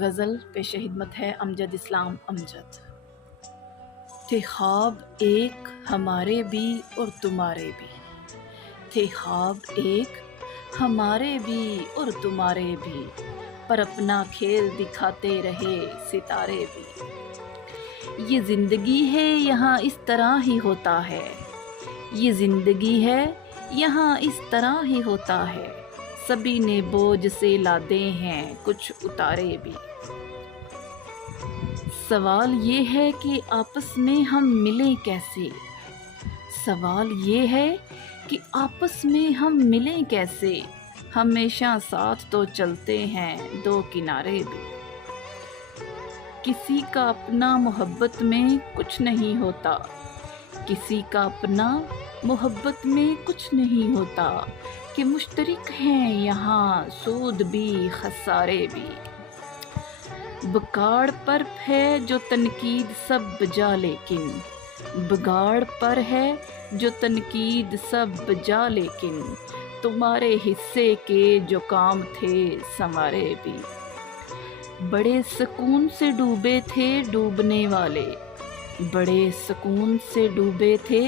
غزل پیش خدمت ہے امجد اسلام امجد۔ تھے خواب ایک ہمارے بھی اور تمہارے بھی، تھے خواب ایک ہمارے بھی اور تمہارے بھی، پر اپنا کھیل دکھاتے رہے ستارے بھی۔ یہ زندگی ہے یہاں اس طرح ہی ہوتا ہے، یہ زندگی ہے یہاں اس طرح ہی ہوتا ہے، سبھی نے بوجھ سے لادے ہیں کچھ اتارے بھی۔ سوال یہ ہے کہ آپس میں ہم ملیں کیسے، سوال یہ ہے کہ آپس میں ہم ملیں کیسے، ہمیشہ ساتھ تو چلتے ہیں دو کنارے بھی۔ کسی کا اپنا محبت میں کچھ نہیں ہوتا، کسی کا اپنا محبت میں کچھ نہیں ہوتا، کہ مشترک ہیں یہاں سود بھی خسارے بھی۔ بگاڑ پر ہے جو تنقید سب بجا، لیکن بگاڑ پر ہے جو تنقید سب بجا، لیکن تمہارے حصے کے جو کام تھے سنوارے بھی۔ بڑے سکون سے ڈوبے تھے ڈوبنے والے، بڑے سکون سے ڈوبے تھے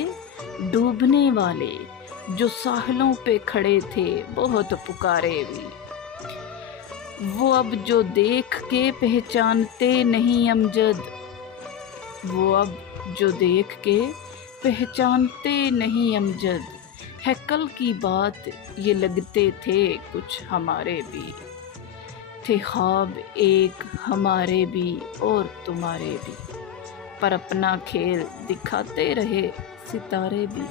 ڈوبنے والے، جو ساحلوں پہ کھڑے تھے بہت پکارے بھی۔ وہ اب جو دیکھ کے پہچانتے نہیں امجد، وہ اب جو دیکھ کے پہچانتے نہیں امجد، ہے کل کی بات یہ لگتے تھے کچھ ہمارے بھی۔ تھے خواب ایک ہمارے بھی اور تمہارے بھی، پر اپنا کھیل دکھاتے رہے ستارے بھی۔